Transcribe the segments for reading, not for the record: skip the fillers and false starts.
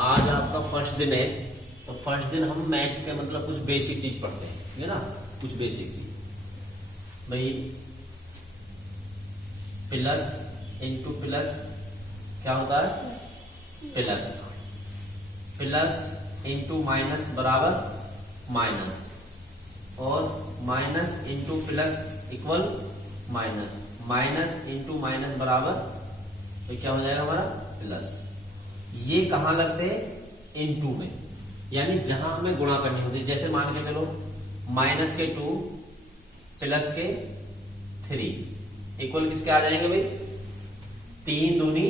आज आपका फर्स्ट दिन है, तो फर्स्ट दिन हम मैथ के मतलब कुछ बेसिक चीज पढ़ते हैं, ठीक है ना। कुछ बेसिक चीज भाई, प्लस इंटू प्लस क्या होता है, प्लस। प्लस इंटू माइनस बराबर माइनस, और minus into plus equal minus. Minus into minus बराबर तो क्या हो जाएगा हमारा प्लस। ये कहां लगते हैं, इनटू में, यानी जहां हमें गुणा करनी होती है। जैसे मान के चलो माइनस के 2 प्लस के 3 इक्वल किसके आ जाएंगे भाई, 3 दूनी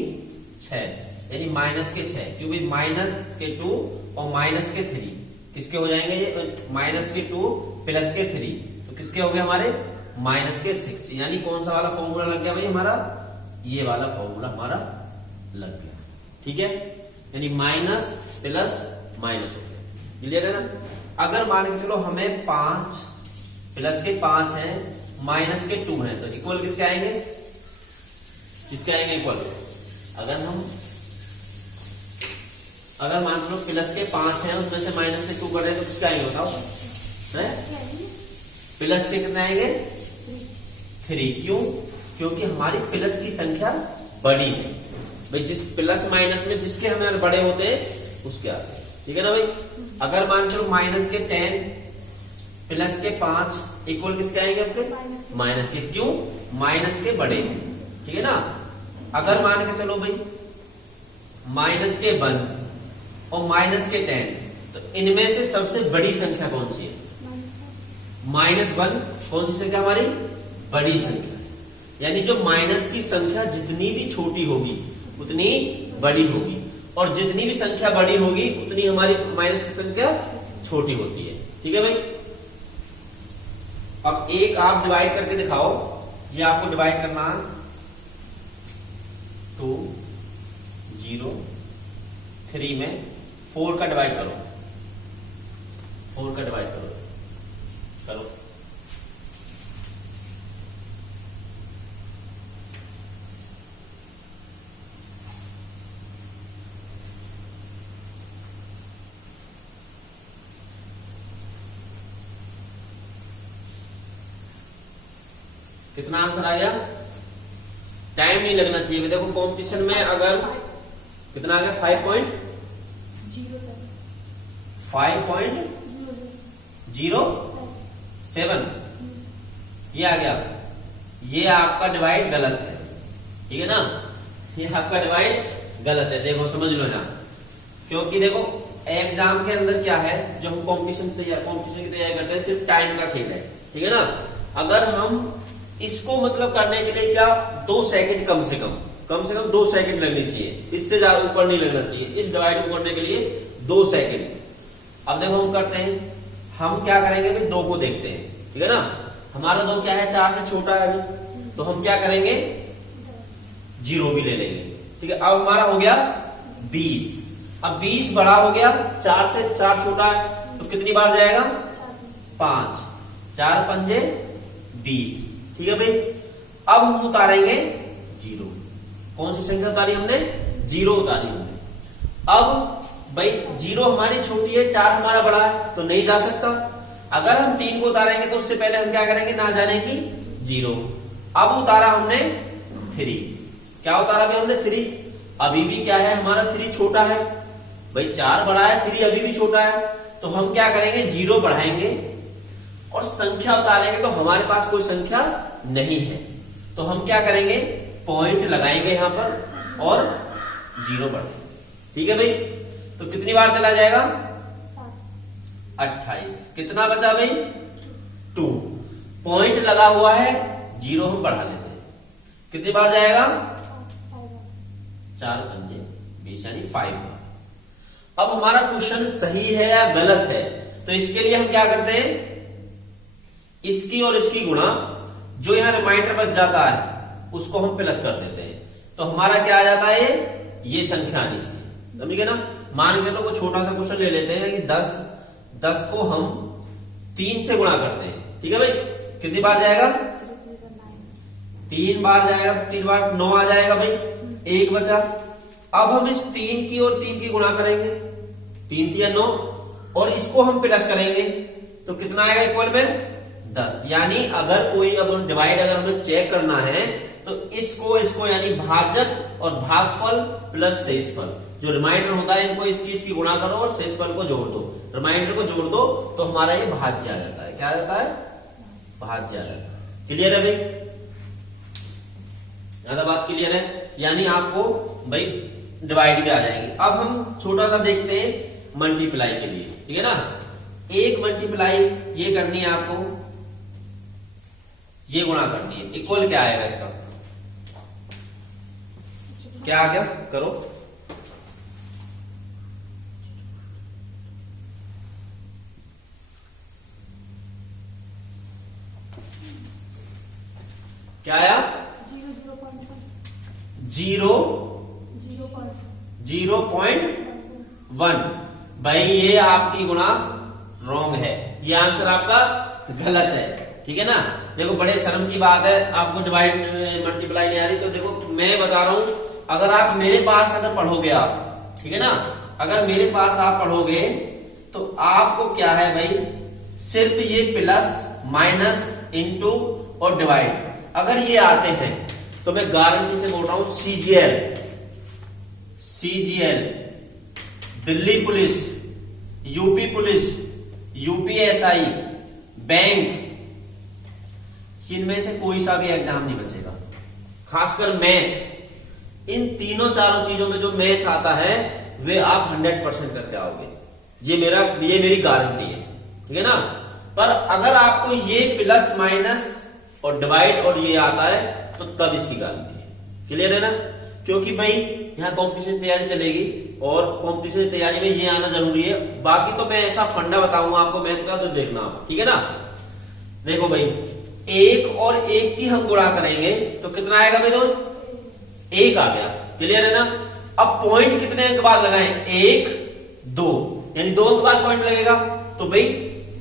6, यानी माइनस के 6। क्यों भाई, माइनस के 2 और माइनस के 3 किसके हो जाएंगे, ये माइनस के 2 प्लस के 3 तो किसके हो गए हमारे, माइनस के 6। यानी कौन सा वाला फॉर्मूला लग गया भाई हमारा, ये वाला फॉर्मूला हमारा लग गया, ठीक है। यानी माइनस प्लस माइनस हो गया, क्लियर है ना। अगर मान के चलो हमें 5 प्लस के 5 है, माइनस के 2 है, तो इक्वल किसके आएंगे, किसके आएंगे इक्वल। अगर मान लो प्लस के 5 है, उसमें से माइनस के 2 कर रहे हैं, तो किसके आएंगे बताओ, प्लस के कितने आएंगे, 3। क्यों, क्योंकि हमारी प्लस की संख्या बड़ी है भाई। जिस प्लस माइनस में जिसके हमें बड़े होते हैं उसके आगे, ठीक है ना भाई। अगर मान लो माइनस के 10 प्लस के 5 इक्वल किसके आएंगे आपके, माइनस के। क्यों, माइनस के बड़े हैं, ठीक है ना। अगर मान के चलो भाई माइनस के 1 और माइनस के 10, तो इनमें से सबसे बड़ी संख्या कौन सी है, -1। कौन सी संख्या हमारी, बड़ी संख्या। यानी जो माइनस की संख्या जितनी भी छोटी होगी उतनी बड़ी होगी, और जितनी भी संख्या बड़ी होगी उतनी हमारी माइनस की संख्या छोटी होती है, ठीक है भाई। अब एक आप डिवाइड करके दिखाओ, ये आपको डिवाइड करना है 2 0 3 में 4 का डिवाइड करो, 4 का डिवाइड करो। कितना आंसर आ गया, टाइम नहीं लगना चाहिए। देखो कंपटीशन में अगर कितना आ गया, 5.07 ये आ गया। ये आपका डिवाइड गलत है, ठीक है ना, ये आपका डिवाइड गलत है। देखो समझ लो ना, क्योंकि देखो एग्जाम के अंदर क्या है, जो हम कंपटीशन की तैयारी करते हैं सिर्फ टाइम का खेल है, ठीक है ना। अगर हम इसको मतलब करने के लिए क्या, 2 सेकंड कम से कम 2 सेकंड लगनी चाहिए, इससे ज्यादा ऊपर नहीं लगना चाहिए। इस डिवाइड को करने के लिए 2 सेकंड। अब देखो हम करते हैं, हम क्या करेंगे भाई, 2 को देखते हैं, ठीक है ना। हमारा 2 क्या है, 4 से छोटा है अभी, तो हम क्या करेंगे, 0 भी ले लेंगे, ठीक है। अब हमारा हो गया 20। अब 20 बड़ा हो गया, 4 से 4 छोटा है, तो कितनी बार जाएगा, 5। 4 पंजे 20, ठीक है भाई। अब हम उतारेंगे 0। कौन सी संख्या उतारी हमने, 0 उतारी हमने। अब भाई 0 हमारी छोटी है, 4 हमारा बड़ा है, तो नहीं जा सकता। अगर हम 3 को उतारेंगे तो उससे पहले हम क्या करेंगे, ना जाने की 0। अब उतारा हमने 3, क्या उतारा भी हमने 3। अभी भी क्या है हमारा, 3 छोटा है भाई, 4 बड़ा है, 3 अभी भी छोटा है, तो हम क्या करेंगे, 0 बढ़ाएंगे और संख्या उतारेंगे, तो हमारे पास कोई संख्या नहीं है, तो हम क्या करेंगे, पॉइंट लगाएंगे यहां पर और 0 बढ़ाएंगे, ठीक है भाई। तो कितनी बार चला जाएगा, 28। कितना बचा भाई, 2। पॉइंट लगा हुआ है, 0 हम बढ़ा लेते हैं, कितनी बार जाएगा, 4 पंजे 20, यानी 5 बार। अब हमारा क्वेश्चन सही है या गलत है, तो इसके लिए हम क्या करते हैं, इसकी और इसकी गुणा, जो यहां रिमाइंडर बच जाता है उसको हम प्लस कर देते हैं, तो हमारा क्या आ जाता है, ये संख्या आनी चाहिए, समझ गए ना। मान के लोग छोटा सा क्वेश्चन ले लेते हैं कि 10 को हम 3 से गुणा करते हैं, ठीक है भाई। कितनी बार जाएगा, 3 बार जाएगा, 3 बार 9 आ जाएगा भाई, 1 बचा, अब हम इस 3 की और 3 की गुणा करेंगे, 3 3 9, और इसको हम प्लस करेंगे तो कितना आएगा इक्वल में 10। यानी अगर कोई अब डिवाइड अगर हमें चेक करना है तो इसको यानी भाजक और भागफल प्लस शेषफल, जो रिमाइंडर होता है इनको इसकी गुणा करो और शेषफल को जोड़ दो, रिमाइंडर को जोड़ दो तो हमारा ये भाज्य आ जाता है। क्या आ जाता है? भाज्य आ जाता है। क्लियर है भाई? ज्यादा बात क्लियर है? यानी आपको भाई डिवाइड भी आ जाएगी। अब हम छोटा सा देखते हैं मल्टीप्लाई के लिए, ठीक है ना। एक मल्टीप्लाई ये करनी है आपको, ये गुणा करनी है, इक्वल क्या आएगा इसका? क्या आ गया? करो। क्या आया? 0.1। भाई ये आपकी गुणा रॉन्ग है, ये आंसर आपका गलत है, ठीक है ना। देखो बड़े शर्म की बात है, आपको डिवाइड मल्टीप्लाई नहीं आ रही तो देखो मैं बता रहा हूं, अगर आप मेरे पास अगर पढ़ोगे आप, ठीक है ना, अगर मेरे पास आप पढ़ोगे तो आपको क्या है भाई, सिर्फ ये प्लस माइनस इंटू और डिवाइड अगर ये आते हैं तो मैं गारंटी से बोल रहा हूं CGL, Delhi police, UP police, UPSI, bank, इनमें से कोई सा भी एग्जाम नहीं बचेगा। खासकर मैथ, इन तीनों चारों चीजों में जो मैथ आता है वे आप 100% करके आओगे, ये मेरी गारंटी है, ठीक है ना। पर अगर आपको ये प्लस माइनस और डिवाइड और ये आता है तो तब इसकी गारंटी है। क्लियर है ना? क्योंकि भाई यहाँ कॉम्पिटिशन तैयारी चलेगी और कॉम्पिटिशन तैयारी में ये आना जरूरी है। बाकी तो मैं ऐसा फंडा बताऊंगा आपको मैथ का, तो देखना आप, ठीक है ना। देखो भाई 1 और 1 की हम गुणा करेंगे तो कितना आएगा भाई दोस्त? 1 आ गया। क्लियर है ना? अब पॉइंट कितने अंक बाद लगाएं? 1 2, यानी 2 अंक बाद पॉइंट लगेगा तो भाई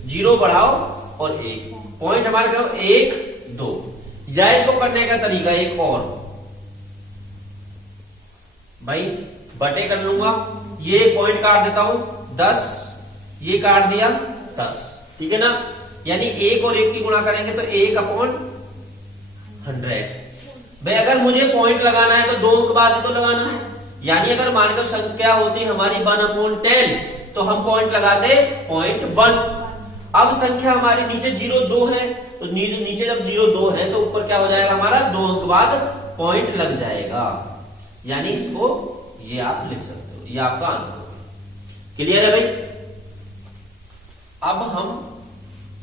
0 बढ़ाओ और 1 पॉइंट हमारे करो 1 2। या इसको करने का तरीका एक और भाई, बटे कर लूंगा, ये पॉइंट काट देता हूं 10, ये काट दिया 10, ठीक है ना। यानी 1 और 1 की गुणा करेंगे तो 1/100। भाई अगर मुझे पॉइंट लगाना है तो 2 अंक बाद ही तो लगाना है। यानी अगर मान लो संख्या होती हमारी 1/10 तो हम पॉइंट लगाते 0.1। अब संख्या हमारी नीचे 0 2 है तो नीचे जब 0 2 है तो ऊपर क्या हो जाएगा हमारा? 2 अंक बाद पॉइंट लग जाएगा। यानी इसको ये आप लिख सकते हो, ये आपका आंसर। क्लियर है भाई? अब हम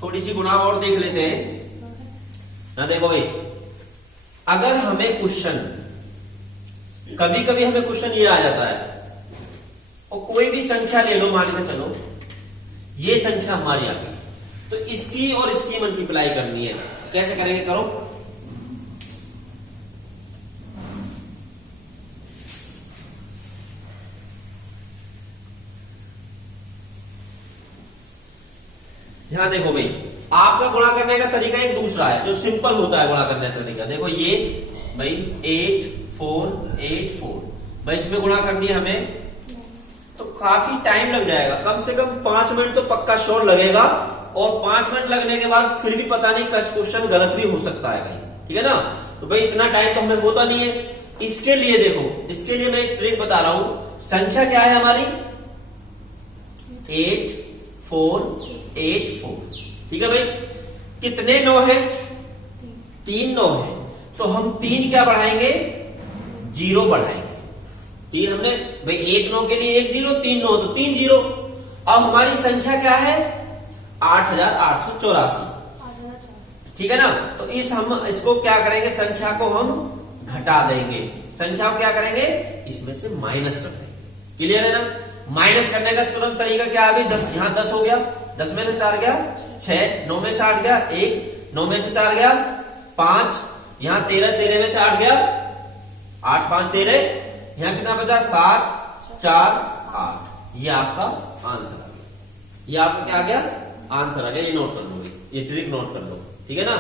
थोड़ी सी गुणा और देख लेते हैं ना। देखो भाई अगर हमें क्वेश्चन, कभी कभी हमें क्वेश्चन ये आ जाता है और कोई भी संख्या ले लो, मान के चलो ये संख्या हमारी आ गई तो इसकी और इसकी मल्टीप्लाई करनी है, कैसे करेंगे? करो। यहां देखो भाई आपका गुणा करने का तरीका एक दूसरा है जो सिंपल होता है गुणा करने का तरीका। देखो ये भाई 8 4 8 4, भाई इसमें गुणा करनी है हमें तो काफी टाइम लग जाएगा, कम से कम 5 मिनट तो पक्का श्योर लगेगा। और 5 मिनट लगने के बाद फिर भी पता नहीं क्वेश्चन गलत भी हो सकता है भाई, ठीक है ना। तो भाई इतना टाइम तो हमें होता नहीं है। इसके लिए देखो, इसके लिए मैं एक ट्रिक बता रहा हूं। संख्या क्या है हमारी? 8 4 8 4, ठीक है भाई। कितने 9 है? 3 9 है तो हम 3 क्या बढ़ाएंगे? 0 बढ़ाएंगे। 3 हमने भाई 1 9 के लिए 1 0, 3 9 तो 3 0। अब हमारी संख्या क्या है? 8884, ठीक है ना। तो हम इसको क्या करेंगे? संख्या को हम घटा देंगे, संख्या को क्या करेंगे? इसमें से माइनस कर देंगे। क्लियर है ना? माइनस करने का तुरंत तरीका क्या है? अभी 10, यहां 10 हो गया, 10 में से 4 गया 6, 9 में से 8 गया 1, 9 में से 4 गया 5, यहां 13, 13 में से 8 गया 8 5 13, यहां कितना बचा? 7 4 8। ये आपका आंसर आ गया। ये आपका क्या आ गया? आंसर आ गया। ये नोट कर लो, ये ट्रिक नोट कर लो, ठीक है ना।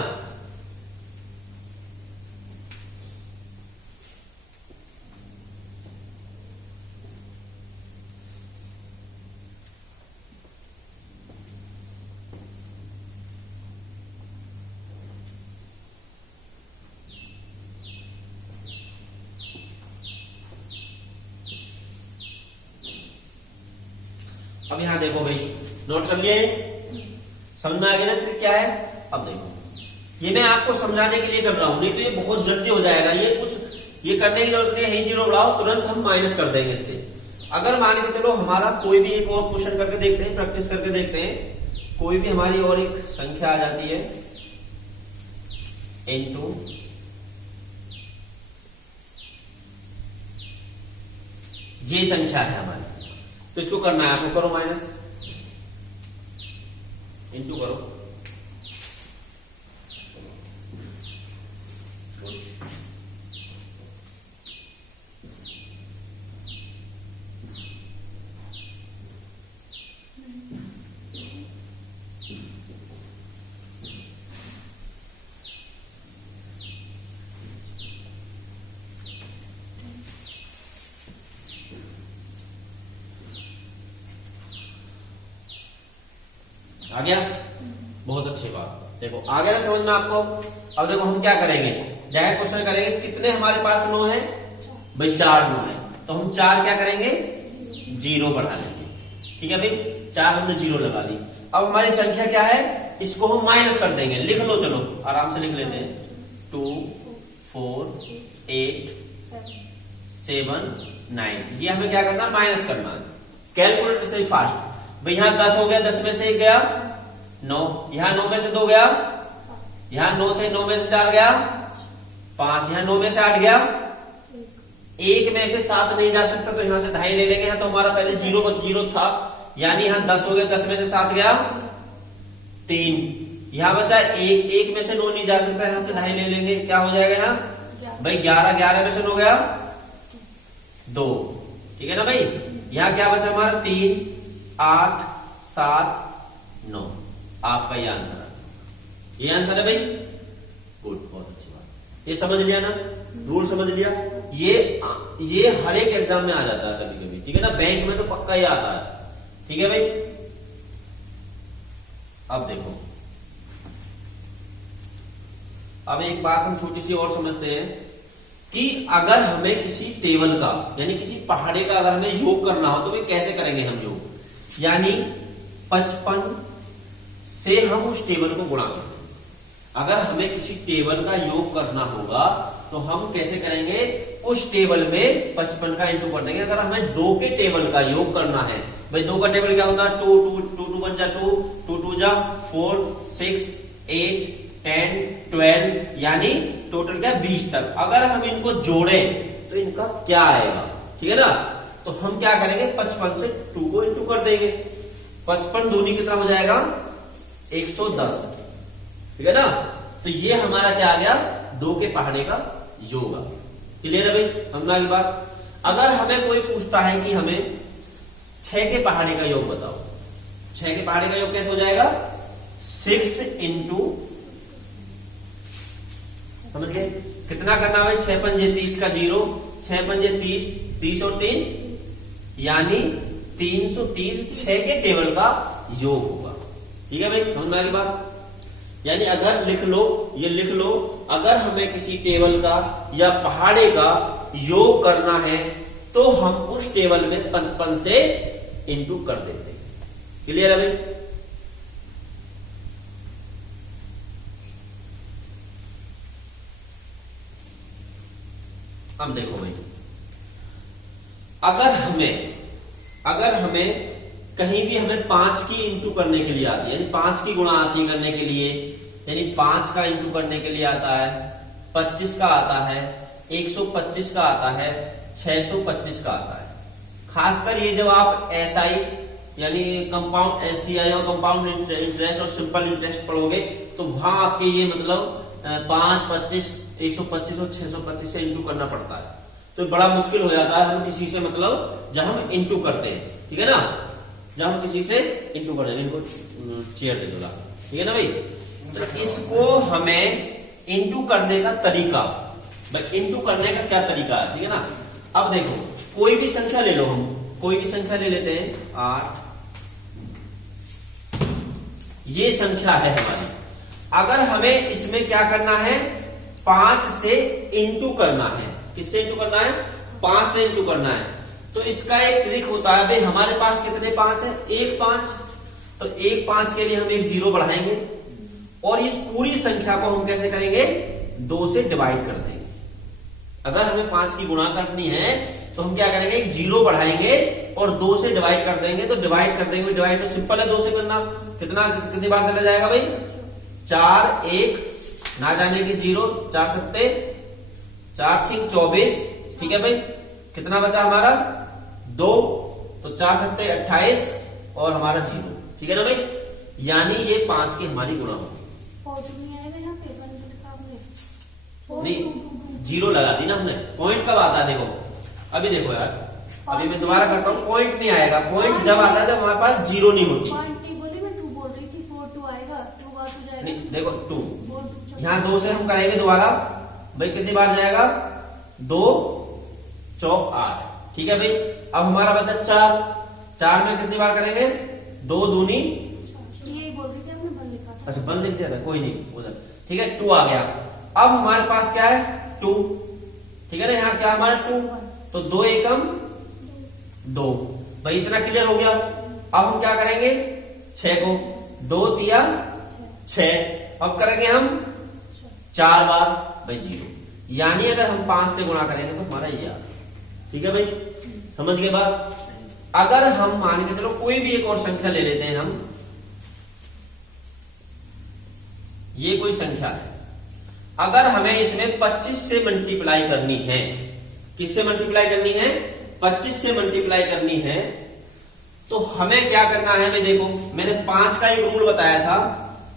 अब यहां देखो भाई, नोट कर लिए, समझ में आ गया ना ट्रिक क्या है। अब देखो, ये मैं आपको समझाने के लिए कर रहा हूं, नहीं तो ये बहुत जल्दी हो जाएगा। ये करने की जरूरत नहीं है, जीरो बढ़ाओ तुरंत हम माइनस कर देंगे इससे। अगर मान के चलो हमारा कोई भी एक और क्वेश्चन करके देखते हैं, प्रैक्टिस करके देखते हैं, कोई भी हमारी और एक संख्या आ जाती है इनटू ये संख्या है हमारी, तो इसको करना है आपको, करो माइनस, इनटू करो, आ गया, बहुत अच्छी बात। देखो आ गया ना समझ में आपको। अब देखो हम क्या करेंगे, डायरेक्ट क्वेश्चन करेंगे, कितने हमारे पास नो है भाई, 4 नो है, तो हम 4 क्या करेंगे, 0 बढ़ा लेंगे। ठीक है भाई, 4 हमने 0 लगा दी। अब हमारी संख्या क्या है, इसको हम माइनस कर देंगे, लिख लो, चलो आराम से लिख लेते हैं, 2 4 8 7 9, ये हमें क्या करना है, माइनस करना है। कैलकुलेटर से फास्ट भाई, यहां 10 हो गया, 10 में से 1 गया 9, यहां 9 में से 2 गया, यहां 9 थे, 9 में से 4 गया 5, यहां 9 में से 8 गया, 1 में से 7 नहीं जा सकता, तो यहां से 2.5 ले लेंगे। तो हमारा पहले 0 था, यानी यहां 10 हो गया, 10 में से 7 गया 3, यहां बचा 1 में से 9 नहीं जा सकता, यहां से 2.5 ले लेंगे, क्या हो जाएगा यहाँ भाई 11 में से 9 गया 2, ठीक है ना भाई। यहां क्या बचा हमारा 3 8 7 9, आपका ये आंसर है, ये आंसर है भाई, गुड, बहुत अच्छी बात। ये समझ लिया ना, रूल समझ लिया। ये हर एक एग्जाम में आ जाता है कभी कभी, ठीक है ना, बैंक में तो पक्का ही आता है। ठीक है भाई, अब देखो, अब एक बात हम छोटी सी और समझते हैं कि अगर हमें किसी टेबल का यानी किसी पहाड़े का अगर हमें योग करना हो तो वे कैसे करेंगे हम योग, यानी 55 से हम उस टेबल को गुणा करते हैं। अगर हमें किसी टेबल का योग करना होगा तो हम कैसे करेंगे, उस टेबल में 55 का इंटू कर देंगे। अगर हमें 2 के टेबल का योग करना है, भाई 2 का टेबल क्या होता है, 2 2 1 जा 2 2 2 जा 4 6 8 10 12, यानी टोटल क्या 20 तक। अगर हम इनको जोड़े तो इनका क्या आएगा, ठीक है ना। तो हम क्या करेंगे, 55 से 2 को इंटू कर देंगे, 55 दूनी कितना हो जाएगा 110, ठीक है ना। तो ये हमारा क्या आ गया, 2 के पहाड़े का योग। क्लियर है भाई, समझना की बात। अगर हमें कोई पूछता है कि हमें 6 के पहाड़े का योग बताओ, 6 के पहाड़े का योग कैसे हो जाएगा, 6 इंटू, समझ गए कितना करना है, 6 पंजे 30 का 0, 6 पंजे 30, 30 और 3 यानी 330, 6 के टेबल का योग होगा। ठीक है भाई, समझ में आ गई बात। यानी अगर लिख लो, ये लिख लो, अगर हमें किसी टेबल का या पहाड़े का योग करना है तो हम उस टेबल में 55 से इंटू कर देते हैं। क्लियर है भाई। अब देखो भाई, अगर हमें कहीं भी हमें 5 की इंटू करने के लिए आती है, यानी 5 की गुणा आती है करने के लिए, यानी 5 का इंटू करने के लिए आता है, 25 का आता है, 125 का आता है, 625 का आता है। खासकर ये जब आप एसआई यानी कंपाउंड एससीआई और कंपाउंड इंटरेस्ट और सिंपल इंटरेस्ट पढ़ोगे तो वहां आपके ये मतलब 5, 25, 125 और 625 से इंटू करना पड़ता है। तो बड़ा मुश्किल हो जाता है हम किसी से, मतलब जब हम इंटू करते हैं, ठीक है ना, जब हम किसी से इंटू करते हैं। इनको चेयर दे दो, ठीक है ना भाई। तो इसको हमें इंटू करने का तरीका, भाई इंटू करने का क्या तरीका है, ठीक है ना। अब देखो कोई भी संख्या ले लो, हम कोई भी संख्या ले लेते हैं, 8, ये संख्या है हमारी। अगर हमें इसमें क्या करना है, 5 से इंटू करना है। किससे इंटू करना है, 5 से इंटू करना है। तो इसका एक ट्रिक होता है भाई, हमारे पास कितने 5 है, 1 5, तो 1 5 के लिए हम एक 0 बढ़ाएंगे और इस पूरी संख्या को हम कैसे करेंगे, 2 से डिवाइड कर देंगे। अगर हमें 5 की गुणा करनी है तो हम क्या करेंगे, एक 0 बढ़ाएंगे और 2 से डिवाइड कर देंगे। तो डिवाइड कर देंगे, डिवाइड तो सिंपल है 2 से करना, कितनी बार चला जाएगा भाई, 4 1 ना जाने की 0, 4 सत्ते 4 6 24, ठीक है भाई, कितना बचा हमारा 2, तो 4 सत्ते 28 और हमारा 0, ठीक है ना भाई, यानी ये 5 की हमारी गुणा होगी। नहीं 0 लगा दी ना हमने, पॉइंट कब आता है देखो, अभी देखो यार, अभी मैं दोबारा करता हूँ, पॉइंट नहीं आएगा, पॉइंट जब आता है जब हमारे पास 0 नहीं होती। नहीं देखो 2, यहाँ 2 से हम करेंगे दोबारा भाई, कितनी बार जाएगा, 2 चौक 8, ठीक है भाई। अब हमारा बचा 4, 4 में कितनी बार करेंगे, 2 दूनी, अच्छा 1 लिख दिया था, कोई नहीं उधर, ठीक है, 2 आ गया। अब हमारे पास क्या है 2, ठीक है ना, यहाँ क्या हमारा 2, तो 2 एकम 2, भाई इतना क्लियर हो गया। अब हम क्या करेंगे, 6 को 2 तिया 6, अब करेंगे हम 4 बार भाई 0, यानी अगर हम 5 से गुणा करेंगे तो हमारा ये आ, ठीक है भाई, समझ गए बात। अगर हम मान के चलो कोई भी एक और संख्या ले लेते हैं हम, ये कोई संख्या है, अगर हमें इसमें 25 से मल्टीप्लाई करनी है, किससे मल्टीप्लाई करनी है, 25 से मल्टीप्लाई करनी है, तो हमें क्या करना है भाई, देखो मैंने 5 का एक रूल बताया था,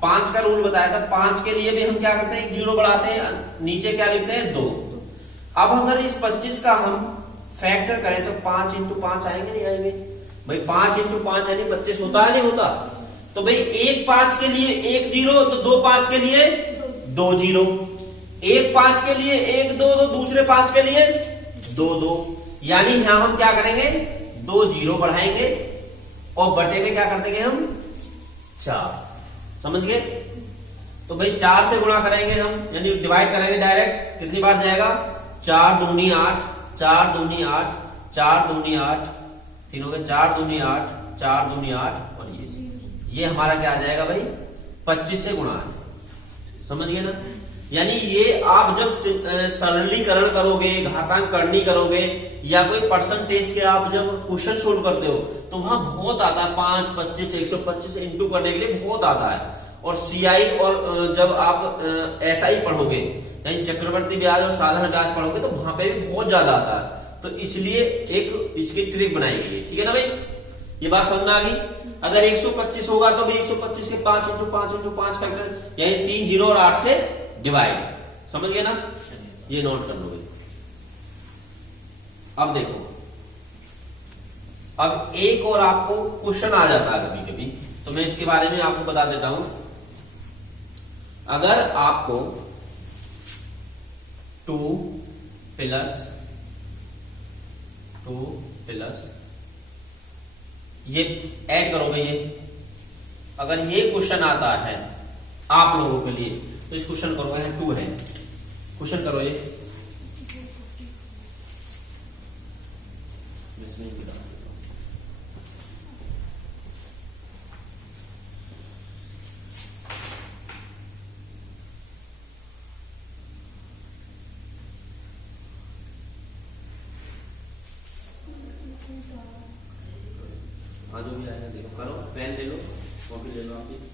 5 का रूल बताया था, 5 के लिए भी हम क्या करते हैं, 0 बढ़ाते हैं, नीचे क्या लिखते हैं 2। अब अगर इस 25 का हम फैक्टर करें तो 5 इंटू 5 आएंगे नहीं आएंगे भाई, 5 इंटू 5 यानी 25 होता है नहीं होता, तो भाई 1 5 के लिए 1 0, तो 2 5 के लिए 2 0, 1 5 के लिए 1 2, तो दूसरे 5 के लिए 2 2, यानी यहां हम क्या करेंगे, 2 0 बढ़ाएंगे और बटे में क्या कर देंगे हम 4, समझ गए। तो भाई 4 से गुणा करेंगे हम, यानी डिवाइड करेंगे डायरेक्ट, कितनी बार जाएगा, 4 दूनी 8, 4 दूनी 8, 4 दूनी 8, तीनों के 4 दूनी 8, 4 दूनी 8, और ये हमारा क्या आ जाएगा भाई, 25 से गुणा है, समझ गए ना। यानी ये आप जब सरलीकरण करोगे, घातांकरणी करोगे, या कोई परसेंटेज के आप जब क्वेश्चन सोल्व करते हो तो वहां बहुत आता है, 5 25 125 इंटू करने के लिए बहुत आता है। और सीआई और जब आप एसआई पढ़ोगे, यानी चक्रवर्ती ब्याज और साधारण ब्याज पढ़ोगे, तो वहां पे भी बहुत ज्यादा आता है, तो इसलिए एक इसकी ट्रिक बनाई गई है, ठीक है ना भाई, ये बात समझ में आ गई। अगर 125 होगा तो भी 125 के 5 इंटू 5 इंटू 5 फैक्टर, यानी 3 0 और 8 से डिवाइड, समझ गए ना, ये नोट कर लोगे। अब देखो, अब एक और आपको क्वेश्चन आ जाता है कभी कभी, तो मैं इसके बारे में आपको बता देता हूं। अगर आपको 2 प्लस ये ऐड करोगे, ये अगर ये क्वेश्चन आता है आप लोगों के लिए, तो इस क्वेश्चन करोगे, 2 है, क्वेश्चन करो ये, हाँ जो भी आएगा देखो, करो, पेन ले लो, कॉपी ले लो आपकी।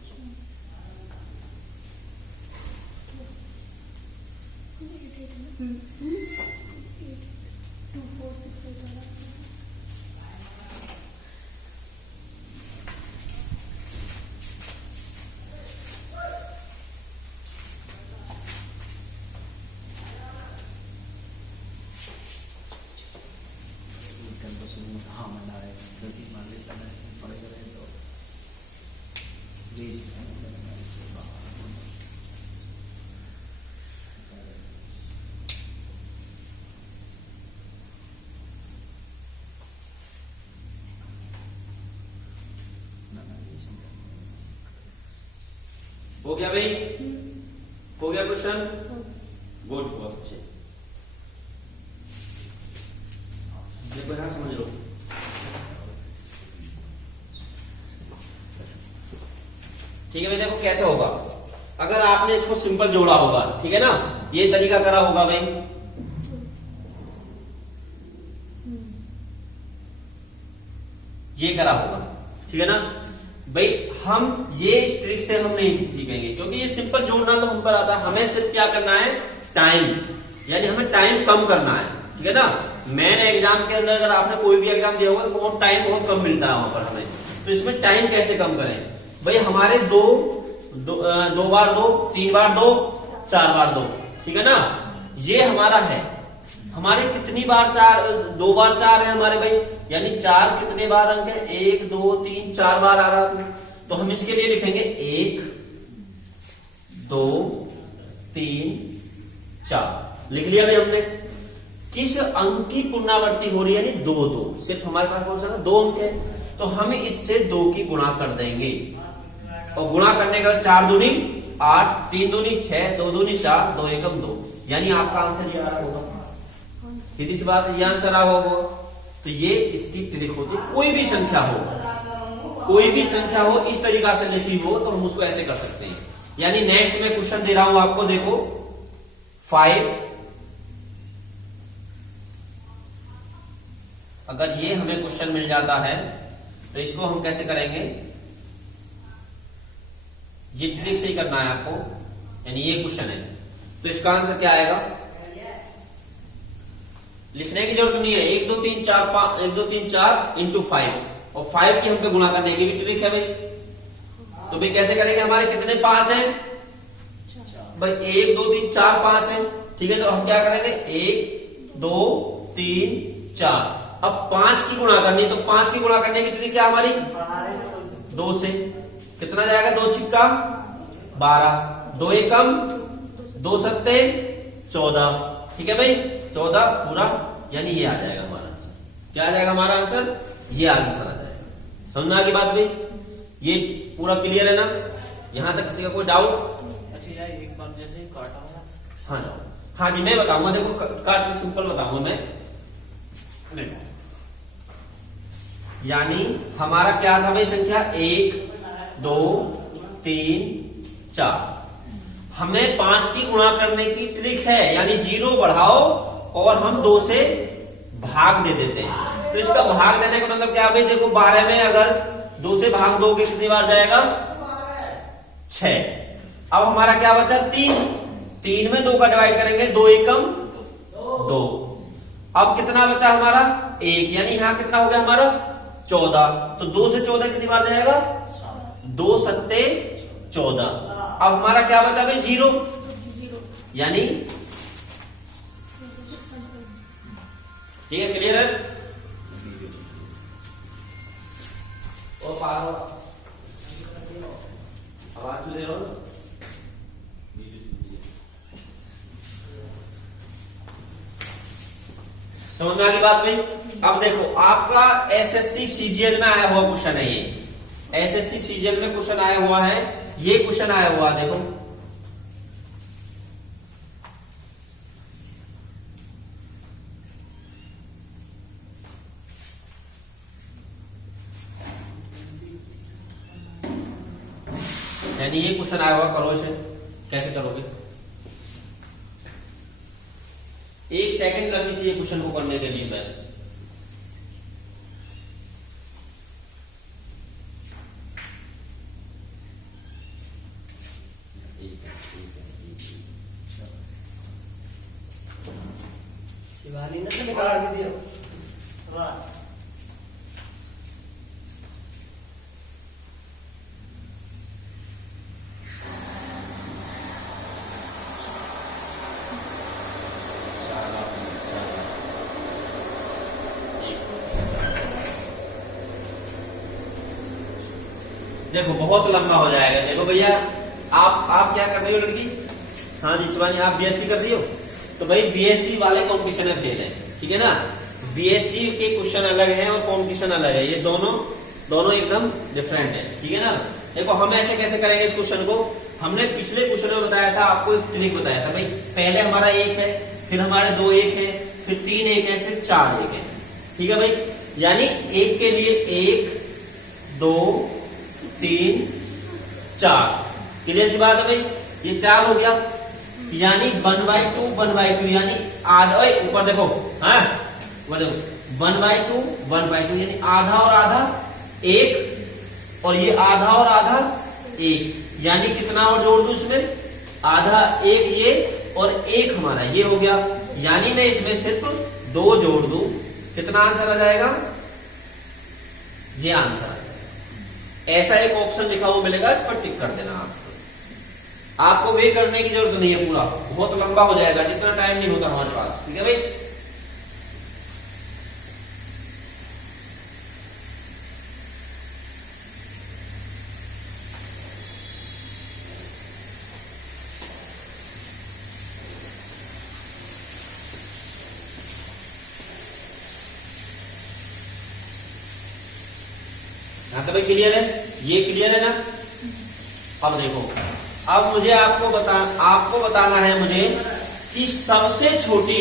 हो गया भाई, हो गया क्वेश्चन, गुड, बहुत अच्छे। देखो यहाँ समझ लो। ठीक है भाई, देखो कैसे होगा अगर आपने इसको सिंपल जोड़ा होगा, ठीक है ना, ये तरीका करा होगा भाई, ये करा होगा, ठीक है ना भाई। हम ये ट्रिक से हम नहीं सीखेंगे क्योंकि ये सिंपल जोड़ना तो हम पर आता है, हमें सिर्फ क्या करना है, टाइम, यानी हमें टाइम कम करना है, ठीक है ना। मैंने एग्जाम के अंदर अगर आपने कोई भी एग्जाम दिया होगा तो टाइम बहुत कम मिलता है वहां पर हमें, तो इसमें टाइम कैसे कम करें भाई। हमारे दो बार दो, 3 बार दो, 4 बार दो, ठीक है ना। ये हमारा है, हमारे कितनी बार 4, 2 बार 4 है हमारे भाई, यानी 4 कितने बार अंक है, 1 2 3 4 बार आ रहा है। तो हम इसके लिए लिखेंगे 1 2 3 4, लिख लिया भाई हमने। किस अंक की पुनरावृत्ति हो रही है, यानी 2 2, सिर्फ हमारे पास कौन सा 2 अंक है, तो हम इससे 2 की गुणा कर देंगे, और गुणा करने के बाद 4 दूनी 8, 3 दूनी 6, 2 दूनी 4, 2 एकम 2, यानी आपका आंसर ये आ रहा होगा। सीधी सी बात है, ये आंसर आ होगा। तो ये इसकी ट्रिक होती है, कोई भी संख्या हो, कोई भी संख्या हो इस तरीका से लिखी हो तो हम उसको ऐसे कर सकते हैं। यानी नेक्स्ट में क्वेश्चन दे रहा हूं आपको, देखो 5, अगर ये हमें क्वेश्चन मिल जाता है तो इसको हम कैसे करेंगे, ये ट्रिक से ही करना है आपको, यानी ये क्वेश्चन है तो इसका आंसर क्या आएगा, लिखने की जरूरत नहीं है, 1 2 3 4 5, 1 2 3 4 इंटू 5, और 5 की हम पे गुणा करने की भी ट्रिक है भाई। तो भाई कैसे करेंगे, हमारे कितने 5 हैं भाई, 1 2 3 4 5 है, ठीक है। तो हम क्या करेंगे, 1 2 3 4, अब 5 की गुणा करनी, तो 5 की गुणा करने की ट्रिक क्या हमारी, 2 से, कितना जाएगा, 2 छिक्का 12, 2 एकम 2 सत्ते 14, ठीक है भाई, 14 पूरा, यानी ये आ जाएगा हमारा आंसर। क्या आ जाएगा हमारा आंसर, ये आंसर आ जाएगा। समझ में आ गई बात भाई, ये पूरा क्लियर है ना, यहां तक किसी का कोई डाउट। अच्छा यार एक बार जैसे काटा हुआ, हाँ हाँ जी मैं बताऊंगा, देखो काट में सिंपल बताऊंगा मैं। यानी हमारा क्या था भाई संख्या, 1 2 3 4, हमें 5 की गुणा करने की ट्रिक है, यानी 0 बढ़ाओ और हम 2 से भाग दे देते हैं। तो इसका भाग देने का मतलब क्या भाई, देखो 12 में अगर 2 से भाग दोगे कितनी बार जाएगा, 6। अब हमारा क्या बचा, 3 में 2 का डिवाइड करेंगे, 2 एकम 2, अब कितना बचा हमारा 1, यानी यहां कितना हो गया हमारा 14, तो 2 से 14 कितनी बार जाएगा, 2 सत्ते 14। अब हमारा क्या बचा भाई, 0, यानी ठीक है, क्लियर है। और आवाज तो दे रहा हूं, समझ में आ गई बात भाई। अब देखो आपका एसएससी सीजीएल में आया हुआ क्वेश्चन है, ये एसएससी सीजीएल में क्वेश्चन आया हुआ है, ये क्वेश्चन आया हुआ है, देखो यानी ये क्वेश्चन आया हुआ, करो इसे, कैसे करोगे, 1 सेकंड लगनी चाहिए क्वेश्चन को करने के लिए बस। शिवानी ने तो निकाल के दिया, वाह। देखो बहुत लंबा हो जाएगा। देखो भैया आप क्या कर रही हो लड़की, हाँ जी शिवानी आप बीएससी कर रही हो, तो भाई बीएससी वाले कंपटीशन में फेल है, ठीक है ना। बीएससी के क्वेश्चन अलग है और कंपटीशन अलग है, ये दोनों एकदम डिफरेंट है, ठीक है ना। देखो हम ऐसे कैसे करेंगे इस क्वेश्चन को, हमने पिछले क्वेश्चन में बताया था, आपको एक ट्रिक बताया था भाई, पहले हमारा 1 है, फिर हमारे 2 1 है, फिर 3 1 है, फिर 4 1 है, ठीक है भाई, यानी एक के लिए 1 2 3 4, क्लियर सी बात है भाई, ये 4 हो गया, यानी 1/2 1/2 यानी आधा, ऊपर देखो, हाँ ऊपर देखो 1/2 1/2 यानी आधा और आधा 1, और ये आधा और आधा 1, यानी कितना और जोड़ दूं इसमें, आधा 1 ये और 1 हमारा ये हो गया, यानी मैं इसमें सिर्फ 2 जोड़ दूं, कितना आंसर आ जाएगा, ये आंसर आ जाएगा। ऐसा एक ऑप्शन लिखा हुआ मिलेगा, इस पर टिक कर देना आपको वे करने की जरूरत नहीं है, पूरा बहुत लंबा हो जाएगा, जितना टाइम नहीं होता हमारे पास, ठीक है भाई। यहां तो भाई क्लियर है, ये क्लियर है ना। अब देखो, अब मुझे आपको बताना है मुझे कि सबसे छोटी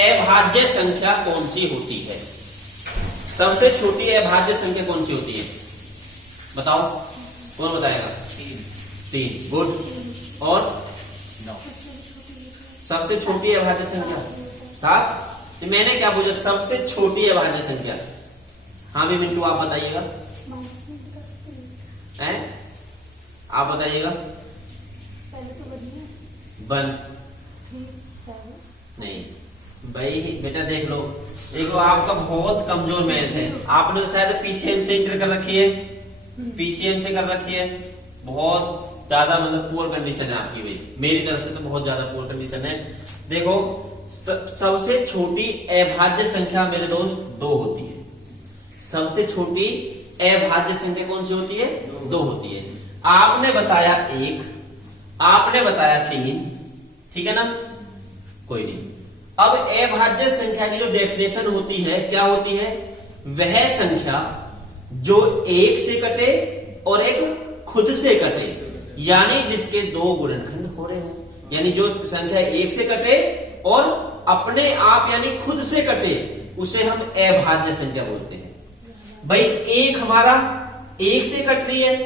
अभाज्य संख्या कौन सी होती है, सबसे छोटी अभाज्य संख्या कौन सी होती है, बताओ, कौन बताएगा, 3, गुड, और 9, सबसे छोटी अभाज्य संख्या 7, मैंने क्या पूछा, सबसे छोटी अभाज्य संख्या, हाँ भी मिंटू आप बताइएगा, आप बताइएगा, 1 नहीं भाई, बेटा देख लो, देखो आपका बहुत कमजोर मैथ है, आपने शायद पीसीएम से इंटर कर रखी है, पीसीएम से कर रखी है, बहुत ज्यादा मतलब पुअर कंडीशन है आपकी भाई, मेरी तरफ से तो बहुत ज्यादा पुअर कंडीशन है। देखो सबसे छोटी अभाज्य संख्या मेरे दोस्त 2 होती है, सबसे छोटी अभाज्य संख्या कौन सी होती है, 2 होती है। आपने बताया 1, आपने बताया 3, ठीक है ना, कोई नहीं। अब अभाज्य संख्या की जो डेफिनेशन होती है, क्या होती है, वह संख्या जो 1 से कटे और एक खुद से कटे, यानी जिसके 2 गुणनखंड हो रहे हो, यानी जो संख्या 1 से कटे और अपने आप यानी खुद से कटे, उसे हम अभाज्य संख्या बोलते हैं। भाई 1 हमारा 1 से कट रही है,